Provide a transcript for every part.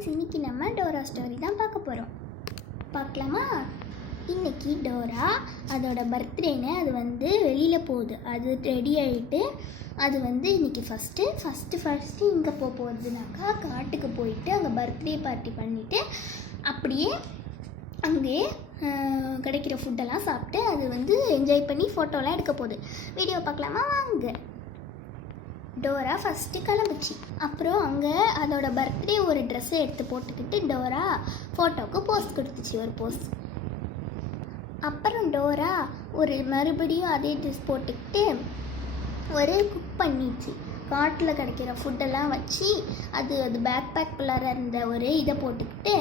Friends, இன்றைக்கி நம்ம Dora story தான் பார்க்க போகிறோம். பார்க்கலாமா? இன்றைக்கி டோரா அதோட பர்த்டேன்னு அது வெளியில் போகுது. அது ரெடி ஆகிட்டு அது இன்றைக்கி ஃபஸ்ட்டு இங்கே போகுதுனாக்கா காட்டுக்கு போயிட்டு அங்கே பர்த்டே பார்ட்டி பண்ணிவிட்டு அப்படியே அங்கேயே கிடைக்கிற ஃபுட்டெல்லாம் சாப்பிட்டு அது என்ஜாய் பண்ணி ஃபோட்டோலாம் எடுக்க போகுது. வீடியோ பார்க்கலாமா? வாங்க. டோரா ஃபஸ்ட்டு கிளம்புச்சு. அப்புறம் அங்கே அதோட பர்த்டே ஒரு ட்ரெஸ்ஸை எடுத்து போட்டுக்கிட்டு டோரா ஃபோட்டோவுக்கு போஸ்ட் கொடுத்துச்சு, ஒரு போஸ்ட். அப்புறம் டோரா மறுபடியும் அதே ட்ரெஸ் போட்டுக்கிட்டு ஒரு குக் பண்ணிச்சு. காட்டில் கிடைக்கிற ஃபுட்டெல்லாம் வச்சு அது பேக்பேக்குள்ளார இருந்த ஒரு இதை போட்டுக்கிட்டு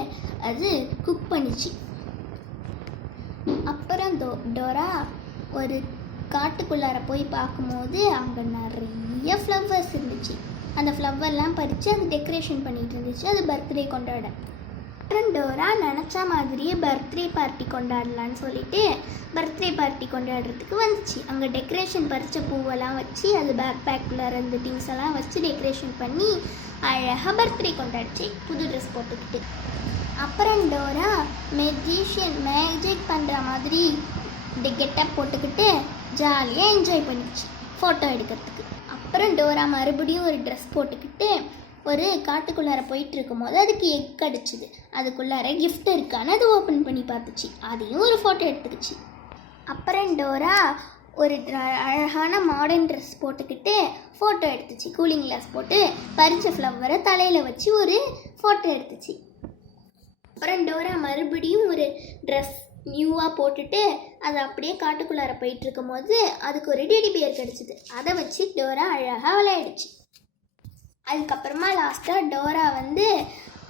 அது குக் பண்ணிச்சு. அப்புறம் டோரா ஒரு காட்டுக்குள்ளார போய் பார்க்கும்போது அங்கே நிறைய ஃப்ளவர்ஸ் இருந்துச்சு. அந்த ஃப்ளவர்லாம் பறித்து அது டெக்கரேஷன் பண்ணிகிட்டு இருந்துச்சு, அது பர்த்டே கொண்டாட. அப்புறம் டோரா நினச்ச மாதிரியே பர்த்டே பார்ட்டி கொண்டாடலான்னு சொல்லிட்டு பர்த்டே பார்ட்டி கொண்டாடுறதுக்கு வந்துச்சு. அங்கே டெக்கரேஷன் பறித்த பூவெல்லாம் வச்சு அது பேக்குள்ளார இருந்த திங்ஸ் எல்லாம் வச்சு டெக்கரேஷன் பண்ணி அழகாக பர்த்டே கொண்டாடிச்சு, புது ட்ரெஸ் போட்டுக்கிட்டு. அப்புறம் டோரா மேஜிக் பண்ணுற மாதிரி கெட்டப் போட்டுக்கிட்டு ஜாலியாக என்ஜாய் பண்ணிச்சு ஃபோட்டோ எடுக்கிறதுக்கு. அப்புறம் டோரா மறுபடியும் ஒரு ட்ரெஸ் போட்டுக்கிட்டு ஒரு காட்டுக்குள்ளார போயிட்டு இருக்கும் போது அதுக்கு எக் கிடச்சிது. அதுக்குள்ளார கிஃப்ட் இருக்கான்னு அது ஓப்பன் பண்ணி பார்த்துச்சு. அதையும் ஒரு ஃபோட்டோ எடுத்துக்கிச்சு. அப்புறம் டோரா ஒரு அழகான மாடர்ன் ட்ரெஸ் போட்டுக்கிட்டு ஃபோட்டோ எடுத்துச்சு. கூலிங் கிளாஸ் போட்டு பறிச்ச ஃப்ளவரை தலையில் வச்சு ஒரு ஃபோட்டோ எடுத்துச்சு. அப்புறம் டோரா மறுபடியும் ஒரு ட்ரெஸ் நியூவாக போட்டுட்டு அது அப்படியே காட்டுக்குள்ளார போயிட்டுருக்கும் போது அதுக்கு ஒரு டெடி பியர் கிடச்சிது. அதை வச்சு டோரா அழகாக விளையாடிச்சு. அதுக்கப்புறமா லாஸ்ட்டாக டோரா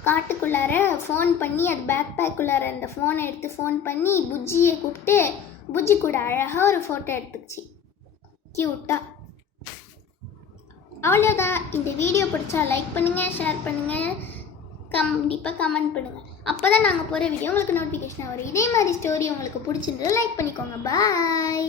காட்டுக்குள்ளார ஃபோன் பண்ணி அது பேக்குள்ளார அந்த ஃபோனை எடுத்து ஃபோன் பண்ணி புஜ்ஜியை கூப்பிட்டு புஜ்ஜி கூட அழகாக ஒரு ஃபோட்டோ எடுத்துக்கிச்சு, க்யூட்டாக. அவ்வளோதான். இந்த வீடியோ பிடிச்சா லைக் பண்ணுங்கள், ஷேர் பண்ணுங்கள், கண்டிப்பாக கமெண்ட் பண்ணுங்கள். அப்போ தான் நாங்கள் போகிற வீடியோ உங்களுக்கு நோட்டிஃபிகேஷன் வரும். இதே மாதிரி ஸ்டோரி உங்களுக்கு பிடிச்சிருந்தது லைக் பண்ணிக்கோங்க. பாய்.